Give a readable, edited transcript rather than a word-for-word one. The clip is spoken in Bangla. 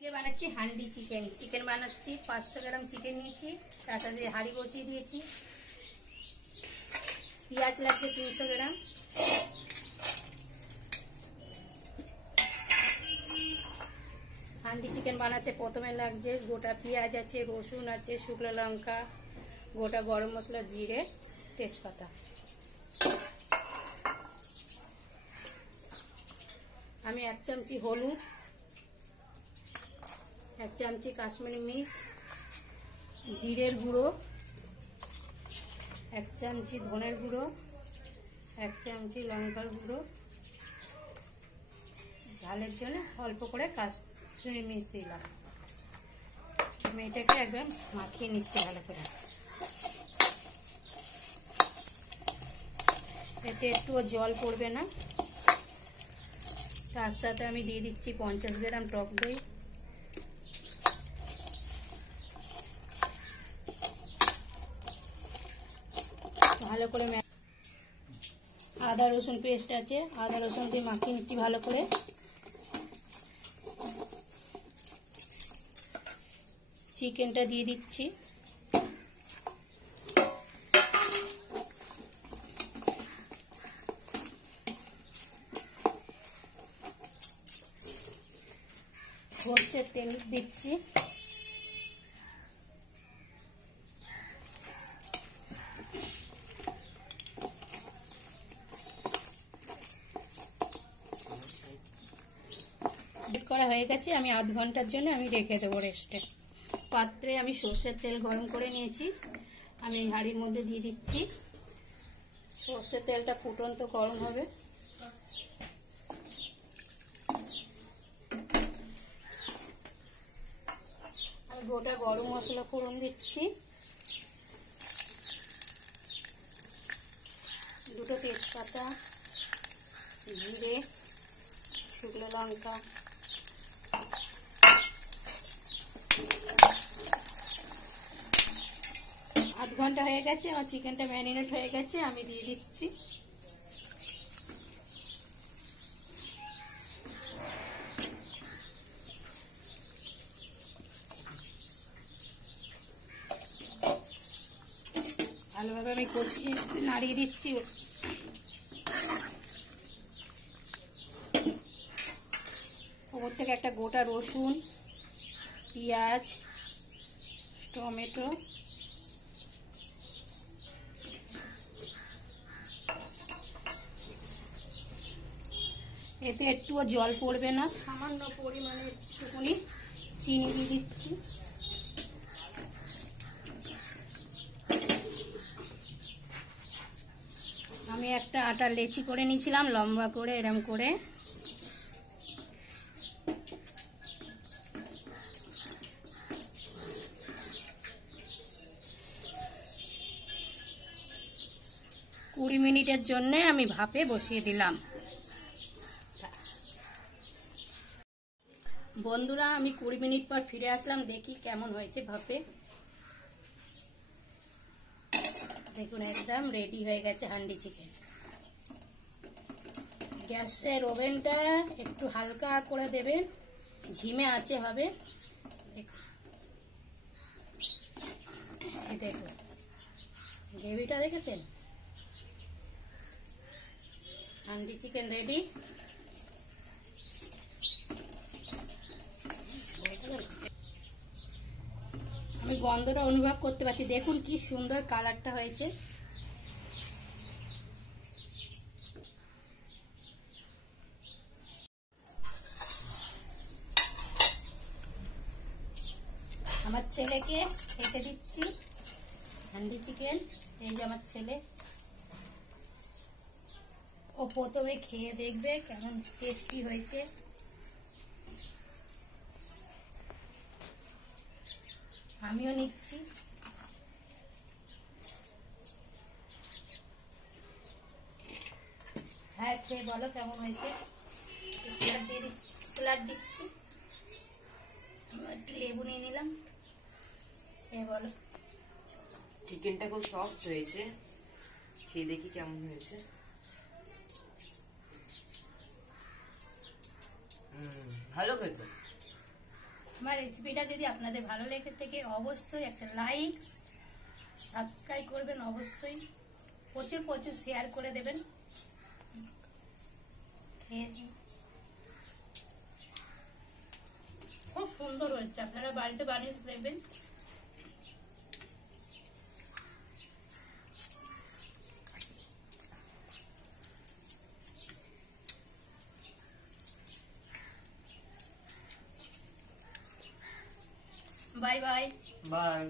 বানাচ্ছি হান্ডি চিকেন। চিকেন বানাচ্ছি 500 গ্রাম চিকেন নিয়েছি, তার সাথে হাঁড়ি বসিয়ে দিয়েছি। পেঁয়াজ লাগবে 300 গ্রাম। হান্ডি চিকেন বানাতে প্রথমে লাগছে গোটা পেঁয়াজ আছে, রসুন আছে, শুকনো লঙ্কা, গোটা গরম মশলা, জিরে, তেজপাতা। আমি 1 চামচি হলুদ, 1 চামচি কাশ্মীরি মির্চ, জিরের গুঁড়ো, 1 চামচি ধনের গুঁড়ো, 1 চামচি লঙ্কার গুঁড়ো, ঝালের জন্য অল্প করে কাশ্মীরি মির্চ দিলাম। আমি এটাকে একদম মাখিয়ে নিচ্ছি ভালো করে। এতে একটুও জল পড়বে না। তার সাথে আমি দিয়ে দিচ্ছি 50 গ্রাম টক দই, ভালো করে। আদা রসুন পেস্ট আছে, আদা রসুন দিয়ে মাখিয়ে নিচ্ছি ভালো করে। চিকেনটা দিয়ে দিচ্ছি। সরষের তেল দিচ্ছি। করা হয়ে গেছে, আমি আধ ঘন্টার জন্য আমি রেখে দেবো রেস্টে। পাত্রে আমি সরষের তেল গরম করে নিয়েছি, আমি হাঁড়ির মধ্যে দিয়ে দিচ্ছি। সরষের তেলটা ফুটন্ত গরম হবে। আমি গোটা গরম মশলা ফোড়ন দিচ্ছি, 2টো তেজপাতা, জিরে, শুকনো লঙ্কা, আধ ঘন্টা হয়ে গেছে, আমার চিকেনটা ম্যারিনেট হয়ে গেছে। আমি দিয়ে দিচ্ছি। ভালোভাবে আমি কষিয়ে নাড়িয়ে দিচ্ছি। ওপর থেকে একটা গোটা রসুন, পেঁয়াজ, টমেটো, এতে একটুও জল পড়বে না, সামান্য পরিমাণে একটুখানি চিনি দিয়ে দিচ্ছি। আমি একটা আটার লেচি করে নিয়েছিলাম লম্বা করে, এরম করে। কুড়ি মিনিটের জন্য আমি ভাপে বসিয়ে দিলাম। বন্ধুরা, আমি 20 মিনিট পর ফিরে আসলাম, দেখি কেমন হয়েছে ভাপে। দেখুন একদম রেডি হয়ে গেছে হান্ডি চিকেন। গ্যাসের ওভেনটা একটু হালকা করে দেবেন, ঝিমে আঁচে হবে। দেখুন গ্রেভিটা দেখেছেন? Handi chicken ready. আমি গন্ধটা অনুভব করতে পারছি। দেখুন কি সুন্দর কালারটা হয়েছে। আমার ছেলেকে খেতে দিচ্ছি হান্ডি চিকেন। এই যে আমার ছেলে, ও প্রথমে খেয়ে দেখবে কেমন টেস্টি হয়েছে। আমিও নিচ্ছি। হ্যাঁ, খেয়ে বলো কেমন হয়েছে। স্যালাড দিচ্ছি, একটু লেবু নিয়ে নিলাম। খেয়ে বলো। চিকেনটা খুব সফট হয়েছে, খেয়ে দেখি কেমন হয়েছে। ভালো খেতে। আমার রেসিপিটা যদি আপনাদের ভালো লেগে থাকে অবশ্যই একটা লাইক, সাবস্ক্রাইব করবেন, অবশ্যই প্রচুর প্রচুর শেয়ার করে দেবেন। খুব সুন্দর হয়েছে, আপনারা বাড়িতে বানিয়ে দেখবেন। Bye bye. বাই।